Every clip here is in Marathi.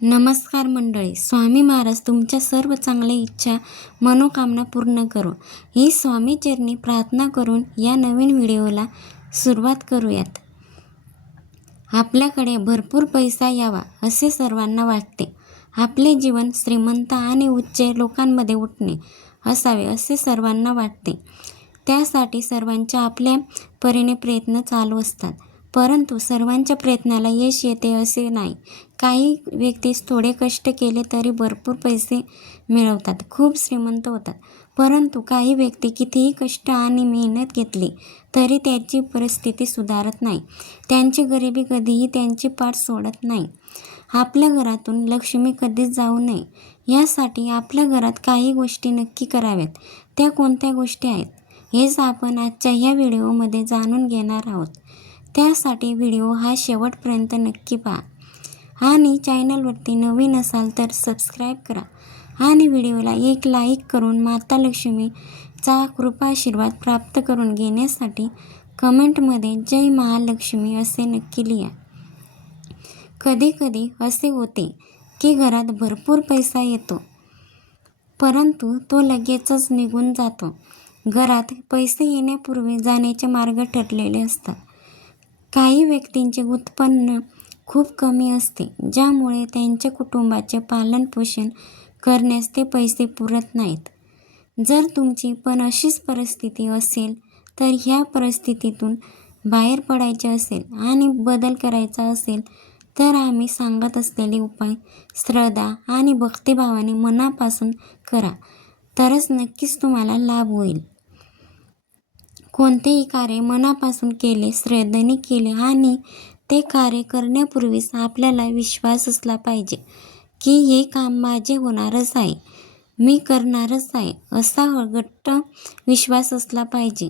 नमस्कार मंडळी स्वामी महाराज तुमच्या सर्व चांगल्या इच्छा मनोकामना पूर्ण करो ही स्वामी चरणी प्रार्थना करून या नवीन व्हिडिओला सुरुवात करूयात. आपल्याकडे भरपूर पैसा यावा असे सर्वांना वाटते. आपले जीवन श्रीमंत आणि उच्च लोकांमध्ये उठणे असावे असे सर्वांना वाटते. त्यासाठी सर्वांच्या आपल्या परीने प्रयत्न चालू असतात परंतु सर्वांच्या प्रयत्नाला यश येते असे नाही. काही व्यक्तीस थोडे कष्ट केले तरी भरपूर पैसे मिळवतात. खूप श्रीमंत होतात. परंतु काही व्यक्ती कितीही कष्ट आणि मेहनत घेतली तरी त्याची परिस्थिती सुधारत नाही. त्यांची गरिबी कधीही त्यांची पाठ सोडत नाही. आपल्या घरातून लक्ष्मी कधीच जाऊ नये. यासाठी आपल्या घरात काही गोष्टी नक्की कराव्यात. त्या कोणत्या गोष्टी आहेत? हेच आपण आजच्या ह्या व्हिडिओमध्ये जाणून घेणार आहोत. त्यासाठी व्हिडिओ हा शेवटपर्यंत नक्की पहा. आणि चॅनलवरती नवीन असाल तर सबस्क्राईब करा. आणि व्हिडिओला एक लाईक करून माता लक्ष्मीचा कृपा आशीर्वाद प्राप्त करून घेण्यासाठी कमेंटमध्ये जय महालक्ष्मी असे नक्की लिहा. कधीकधी असे होते की घरात भरपूर पैसा येतो परंतु तो लगेचच निघून जातो. घरात पैसे येण्यापूर्वी जाण्याचे मार्ग ठरलेले असतात. काही व्यक्तींचे उत्पन्न खूप कमी असते ज्यामुळे त्यांच्या कुटुंबाचे पालनपोषण करण्यास ते पैसे पुरत नाहीत. जर तुमची पण अशीच परिस्थिती असेल तर ह्या परिस्थितीतून बाहेर पडायचे असेल आणि बदल करायचा असेल तर आम्ही सांगत असलेले उपाय श्रद्धा आणि भक्तिभावाने मनापासून करा. तरच नक्कीच तुम्हाला लाभ होईल. कोणतेही कार्य मनापासून केले श्रद्धेने केले आणि ते कार्य करण्यापूर्वीच आपल्याला विश्वास असला पाहिजे की हे काम माझे होणारच आहे. मी करणारच आहे असा घट्ट विश्वास असला पाहिजे.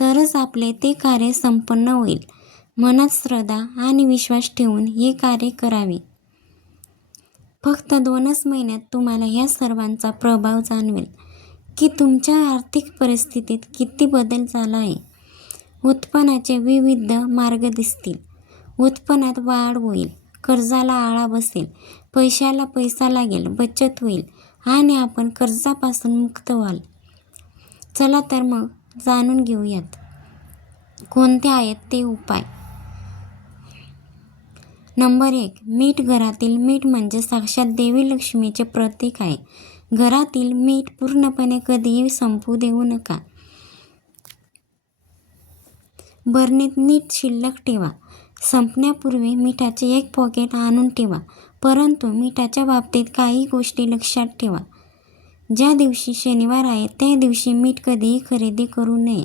तरच आपले ते कार्य संपन्न होईल. मनात श्रद्धा आणि विश्वास ठेवून हे कार्य करावे. फक्त दोनच महिन्यात तुम्हाला ह्या सर्वांचा प्रभाव जाणवेल की तुमच्या आर्थिक परिस्थितीत किती बदल झाला आहे. उत्पन्नाचे विविध मार्ग दिसतील. उत्पन्नात वाढ होईल कर्जाला आळा बसेल पैशाला पैसा लागेल बचत होईल आणि आपण कर्जापासून मुक्त व्हाल. चला तर मग जाणून घेऊयात. कोणते आहेत ते उपाय? नंबर एक मीठ घरातील मीठ म्हणजे साक्षात देवी लक्ष्मीचे प्रतीक आहे. घरातील मीठ पूर्णपणे कधीही संपू देऊ नका. बरणीत नीट शिल्लक ठेवा. संपण्यापूर्वी मिठाचे एक पॉकेट आणून ठेवा. परंतु मिठाच्या बाबतीत काही गोष्टी लक्षात ठेवा. ज्या दिवशी शनिवार आहे त्या दिवशी मीठ कधीही खरेदी करू नये.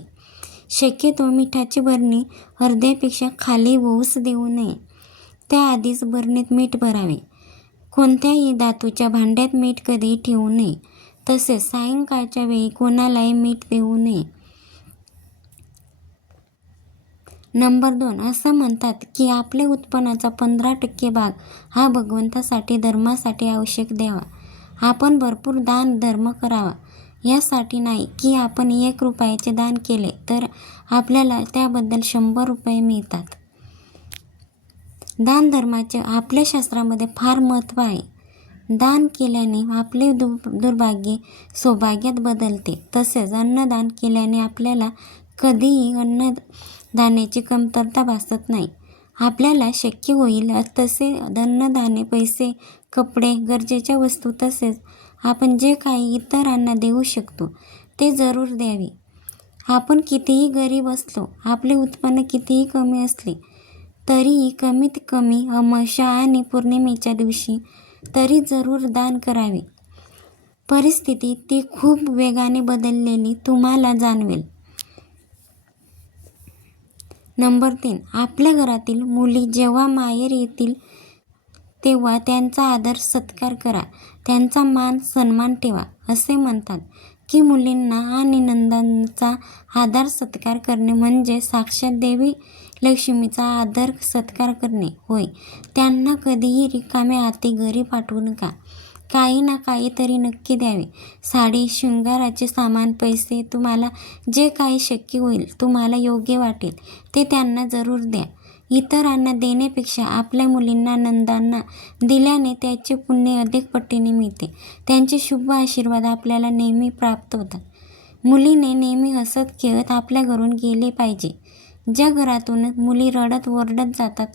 शक्यतो मिठाची बरणी अर्ध्यापेक्षा खाली होऊच देऊ नये. त्याआधीच बरणीत मीठ भरावे. कोणत्याही धातूच्या भांड्यात मीठ कधीही ठेवू नये. तसेच सायंकाळच्या वेळी कोणालाही मीठ देऊ नये. नंबर दोन असं म्हणतात की आपले उत्पन्नाचा पंधरा टक्के भाग हा भगवंतासाठी धर्मासाठी आवश्यक द्यावा. आपण भरपूर दान धर्म करावा. यासाठी नाही की आपण एक रुपयाचे दान केले तर आपल्याला त्याबद्दल शंभर रुपये मिळतात. दान धर्माचे आपल्या शास्त्रामध्ये फार महत्त्व आहे. दान केल्याने आपले दु दुर्भाग्य सौभाग्यात बदलते. तसेच अन्नदान केल्याने आपल्याला कधीही अन्न धान्याची कमतरता भासत नाही. आपल्याला शक्य होईल तसे अन्नदाने पैसे कपडे गरजेच्या वस्तू तसेच आपण जे काही इतरांना देऊ शकतो ते जरूर द्यावे. आपण कितीही गरीब असलो आपले उत्पन्न कितीही कमी असले तरीही कमीत कमी अमावस्या आणि पौर्णिमेच्या दिवशी तरी जरूर दान करावे. परिस्थिती ती खूप वेगाने बदललेली तुम्हाला जाणवेल. नंबर तीन. आपल्या घरातील मुली जेव्हा माहेर येतील तेव्हा त्यांचा आदर सत्कार करा. त्यांचा मान सन्मान ठेवा असे म्हणतात की मुलींना आणि नंदांचा आदर सत्कार करणे म्हणजे साक्षात देवी लक्ष्मीचा आदर सत्कार करणे. होय. त्यांना कधीही रिकाम्या हाती घरी पाठवू नका. काही ना काहीतरी नक्की द्यावे. साडी शृंगाराचे सामान पैसे तुम्हाला जे काही शक्य होईल तुम्हाला योग्य वाटेल ते त्यांना जरूर द्या. इतरांना देण्यापेक्षा आपल्या मुलींना नंदांना दिल्याने त्याचे पुण्य अधिक पटीने मिळते. त्यांचे शुभ आशीर्वाद आपल्याला नेहमी प्राप्त होतात. मुलीने नेहमी हसत खेळत आपल्या घरून गेले पाहिजे. ज्या घरातून मुली रडत ओरडत जातात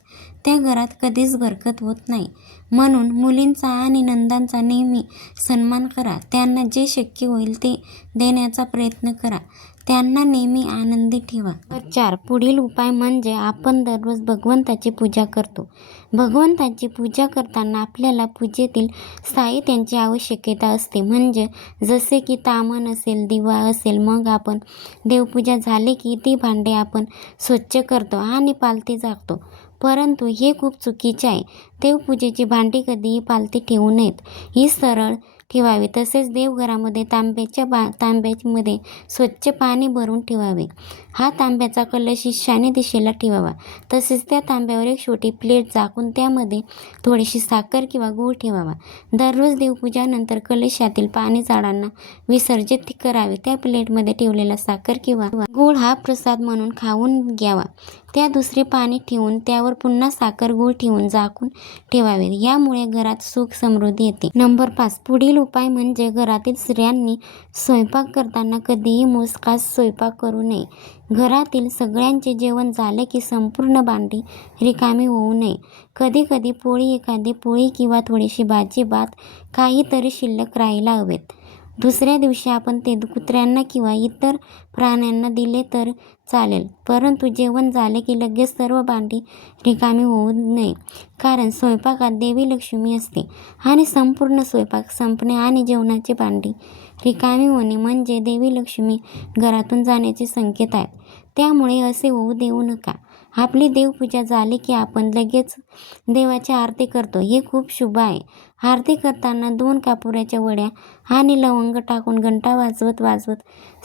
त्या घरात कधीच बरकत होत नाही. म्हणून मुलींचा आणि नंदांचा नेहमी सन्मान करा. त्यांना जे शक्य होईल ते देण्याचा प्रयत्न करा. त्यांना नेहमी आनंदी ठेवा. चार पुढील उपाय म्हणजे आपण दररोज भगवंताची पूजा करतो. भगवंताची पूजा करताना आपल्याला पूजेतील साहित्यांची आवश्यकता असते. म्हणजे जसे की तामण असेल दिवा असेल मग आपण देवपूजा झाली की ती भांडे आपण स्वच्छ करतो आणि पालती जागतो परंतु हे खूप चुकीचे आहे. देवपूजेची भांडी कधीही पालती ठेवू नयेत. ही सरळ ठेवावे. तसेच देवघरामध्ये तांब्याच्या बा तांब्यामध्ये स्वच्छ पाणी भरून ठेवावे. हा तांब्याचा कलश ईशान्य दिशेला ठेवावा. तसेच त्या तांब्यावर एक छोटी प्लेट झाकून त्यामध्ये थोडीशी साखर किंवा गूळ ठेवावा. दररोज देवपूजानंतर कलशातील पाणी झाडांना विसर्जित करावे. त्या प्लेटमध्ये ठेवलेला साखर किंवा गूळ हा प्रसाद म्हणून खाऊन घ्यावा. त्या दुसरे पाणी ठेवून त्यावर पुन्हा साखर गूळ ठेवून झाकून ठेवावे. यामुळे घरात सुख समृद्धी येते. नंबर पाच. पुढील उपाय म्हणजे घरातील स्त्रियांनी स्वयंपाक करताना कधीही मुसकास स्वयंपाक करू नये. घरातील सगळ्यांचे जेवण झाले की संपूर्ण भांडी रिकामी होऊ नये. कधी कधी पोळी एखादी पोळी किंवा थोडीशी भाजी भात काहीतरी शिल्लक राहायला हवेत. दुसऱ्या दिवशी आपण ते कुत्र्यांना किंवा इतर प्राण्यांना दिले तर चालेल. परंतु जेवण झाले की लगेच सर्व भांडी रिकामी होऊ नये. कारण स्वयंपाकात देवी लक्ष्मी असते आणि संपूर्ण स्वयंपाक संपणे आणि जेवणाची भांडी रिकामी होणे म्हणजे देवी लक्ष्मी घरातून जाण्याचे संकेत आहेत त्यामुळे असे होऊ देऊ नका. आपली देवपूजा झाली की आपण लगेच देवाची आरती करतो. हे खूप शुभ आहे. आरती करताना दोन कापुराच्या वड्या आणि लवंग टाकून घंटा वाजवत वाजवत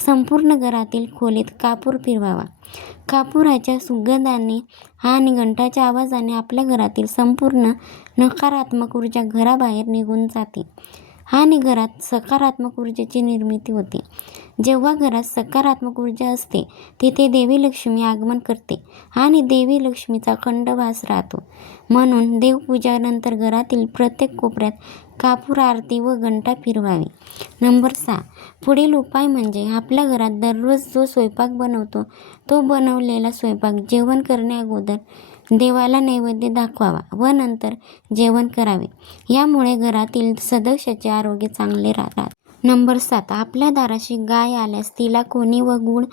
संपूर्ण घरातील खोलीत कापूर फिरवावा. कापुराच्या सुगंधाने आणि घंटाच्या आवाजाने आपल्या घरातील संपूर्ण नकारात्मक ऊर्जा घराबाहेर निघून जाते. आणि घरात सकारात्मक ऊर्जेची निर्मिती होते. जेव्हा घरात सकारात्मक ऊर्जा असते तिथे देवी लक्ष्मी आगमन करते आणि देवी लक्ष्मीचा खंड वास राहतो. म्हणून देवपूजानंतर घरातील प्रत्येक कोपऱ्यात कापूर आरती व घंटा फिरवावी. नंबर सहा. पुढील उपाय म्हणजे आपल्या घरात दररोज जो स्वयंपाक बनवतो तो बनवलेला स्वयंपाक जेवण करण्याअगोदर देवाला नैवेद्य दाखवावा व नंतर जेवण करावे. यामुळे घरातील सदस्याचे आरोग्य चांगले राहतात नंबर सात. आपल्या दाराशी गाय आल्यास तिला कोणी व गुळ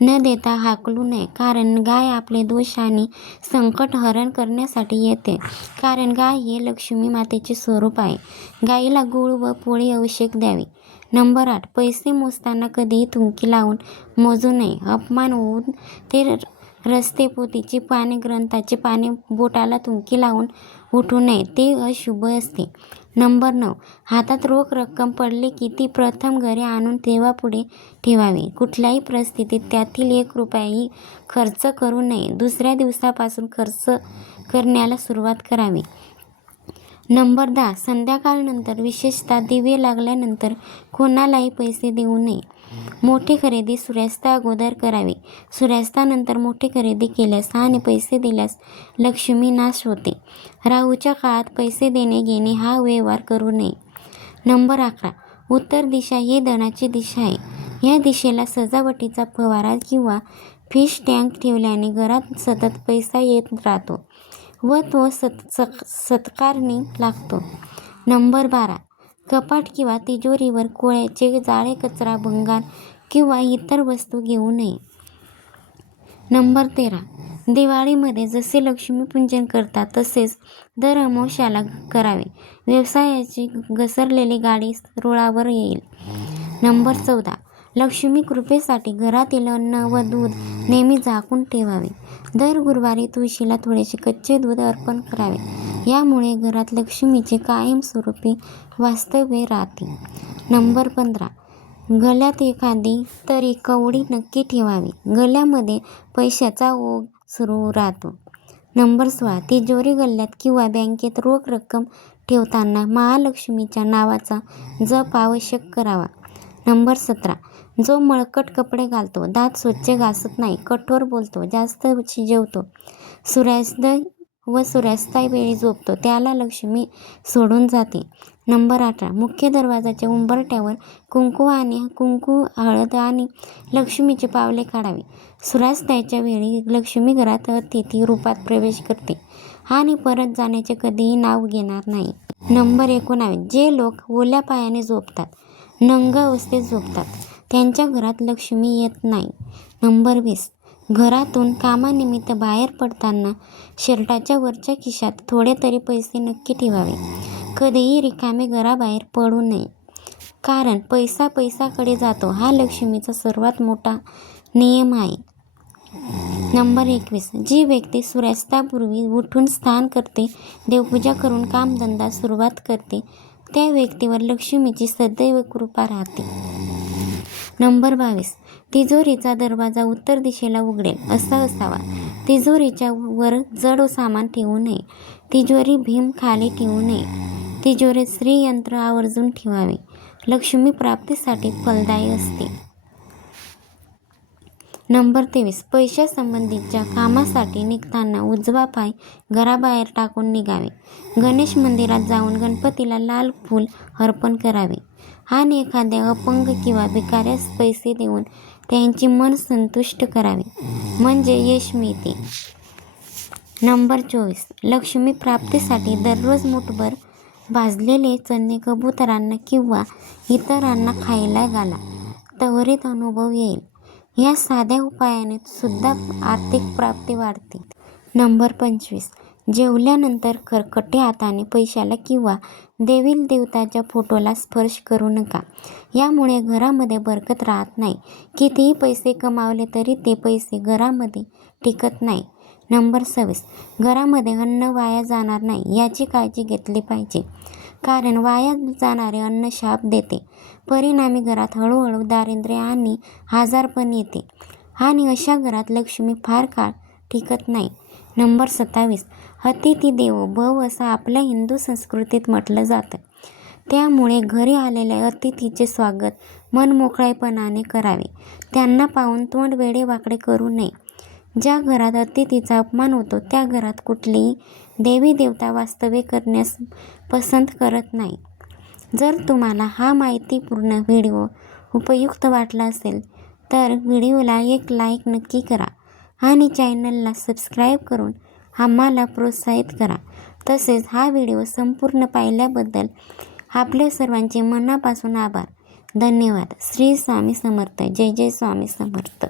न देता हाकलू नये कारण गाय आपले दोष आणि संकट हरण करण्यासाठी येते. कारण गाय हे लक्ष्मी मातेचे स्वरूप आहे. गाईला गुळ व पोळी अवश्यक द्यावी. नंबर आठ. पैसे मोजताना कधीही थुंकी लावून मोजू नये. अपमान होऊन ते रस्ते पोथीची पाने ग्रंथाची पाने बोटाला थुंकी लावून उठू नये ते अशुभ असते. नंबर नऊ. हातात रोख रक्कम पडली की ती प्रथम घरी आणून देवापुढे ठेवावी. कुठल्याही परिस्थितीत त्यातील एक रुपयाही खर्च करू नये. दुसऱ्या दिवसापासून खर्च करण्याला सुरुवात करावी. नंबर दहा. संध्याकाळनंतर विशेषतः दिवे लागल्यानंतर कोणालाही पैसे देऊ नये. मोठी खरेदी सूर्यास्ता अगोदर करावी. सूर्यास्तानंतर मोठी खरेदी केल्यास आणि पैसे दिल्यास लक्ष्मी नाश होते. राहूच्या काळात पैसे देणे घेणे हा व्यवहार करू नये. नंबर अकरा. उत्तर दिशा ही धनाची दिशा आहे. या दिशेला सजावटीचा फवारा किंवा फिश टँक ठेवल्याने घरात सतत पैसा येत राहतो व तो सत सक सत्कारणी लागतो. नंबर बारा. कपाट किंवा तिजोरीवर कोळ्याचे जाळे कचरा भंगार किंवा इतर वस्तू घेऊ नये. नंबर तेरा. दिवाळीमध्ये जसे लक्ष्मीपूजन करतात तसेच दर अमावश्याला करावे. व्यवसायाची घसरलेली गाडी रुळावर येईल. नंबर चौदा. लक्ष्मी कृपेसाठी घरातील अन्न व दूध नेहमी झाकून ठेवावे. दर गुरुवारी तुळशीला थोडेसे कच्चे दूध अर्पण करावे. यामुळे घरात लक्ष्मीचे कायमस्वरूपी वास्तव्य राहते. नंबर पंधरा. गळ्यात एखादी तरी कवडी नक्की ठेवावी. गळ्यामध्ये पैशाचा ओघ सुरू राहतो. नंबर सोळा. तिजोरी गल्ल्यात किंवा बँकेत रोख रक्कम ठेवताना महालक्ष्मीच्या नावाचा जप आवश्यक करावा. नंबर सतरा. जो मळकट कपडे घालतो दात स्वच्छ घासत नाही कठोर बोलतो जास्त जेवतो. सूर्यास्त व सूर्यास्तावेळी झोपतो. त्याला लक्ष्मी सोडून जाते. नंबर अठरा. मुख्य दरवाजाच्या उंबरट्यावर कुंकू आणि कुंकू हळद आणि लक्ष्मीचे पावले काढावे. सूर्यास्ताच्या वेळी लक्ष्मी घरात अतिथी रूपात प्रवेश करते. आणि परत जाण्याचे कधीही नाव घेणार नाही. नंबर एकोणावीस. जे लोक ओल्या पायाने झोपतात नंग अवस्थेत झोपतात त्यांच्या घरात लक्ष्मी येत नाही. नंबर वीस. घरातून कामानिमित्त बाहेर पडताना शर्टाच्या वरच्या खिशात थोडे तरी पैसे नक्की ठेवावे. कधीही रिकामे घराबाहेर पडू नये. कारण पैसा पैसाकडे जातो. हा लक्ष्मीचा सर्वात मोठा नियम आहे. नंबर एकवीस. जी व्यक्ती सूर्यास्तापूर्वी उठून स्नान करते देवपूजा करून कामधंदा सुरुवात करते त्या व्यक्तीवर लक्ष्मीची सदैव कृपा राहते. नंबर बावीस. तिजोरीचा दरवाजा उत्तर दिशेला उघडेल असा असावा. तिजोरीच्या वर जड सामान ठेवू नये. तिजोरी भीम खाली ठेवू नये. तिजोरीत श्रीयंत्र आवर्जून ठेवावे. लक्ष्मी प्राप्तीसाठी फलदायी असते. नंबर तेवीस. पैशासंबंधीच्या कामासाठी निघताना उजवा पाय घराबाहेर टाकून निघावे. गणेश मंदिरात जाऊन गणपतीला लाल फूल अर्पण करावे. आणि एखाद्या अपंग किंवा भिकाऱ्यास पैसे देऊन त्यांची मन संतुष्ट करावे. म्हणजे यश मिळते. नंबर चोवीस. लक्ष्मी प्राप्तीसाठी दररोज मुठभर भाजलेले चणे कबुतरांना किंवा इतरांना खायला घाला. त्वरित अनुभव येईल. या साध्या उपायाने सुद्धा आर्थिक प्राप्ती वाढते. नंबर पंचवीस. जेवल्यानंतर खरकटे हाताने पैशाला किंवा देवील देवताच्या फोटोला स्पर्श करू नका. यामुळे घरामध्ये बरकत राहत नाही. कितीही पैसे कमावले तरी ते पैसे घरामध्ये टिकत नाही. नंबर सव्वीस. घरामध्ये अन्न वाया जाणार नाही याची काळजी घेतली पाहिजे. कारण वाया जाणारे अन्न शाप देते. परिणामी घरात हळूहळू दारिद्र्य आणि आजारपण येते. आणि अशा घरात लक्ष्मी फार काळ टिकत नाही. नंबर सत्तावीस. अतिथी देवो भव असं आपल्या हिंदू संस्कृतीत म्हटलं जातं. त्यामुळे घरी आलेल्या अतिथीचे स्वागत मनमोकळेपणाने करावे. त्यांना पाहून तोंड वेडे वाकडे करू नये. ज्या घरात अतिथीचा अपमान होतो त्या घरात कुठलीही देवी देवता वास्तव्य करण्यास पसंत करत नाही. जर तुम्हाला हा माहितीपूर्ण व्हिडिओ उपयुक्त वाटला असेल तर व्हिडिओला एक लाईक नक्की करा आणि चॅनलला सबस्क्राईब करून आम्हाला प्रोत्साहित करा. तसेच हा व्हिडिओ संपूर्ण पाहिल्याबद्दल आपल्या सर्वांचे मनापासून आभार. धन्यवाद. श्री स्वामी समर्थ. जय जय स्वामी समर्थ.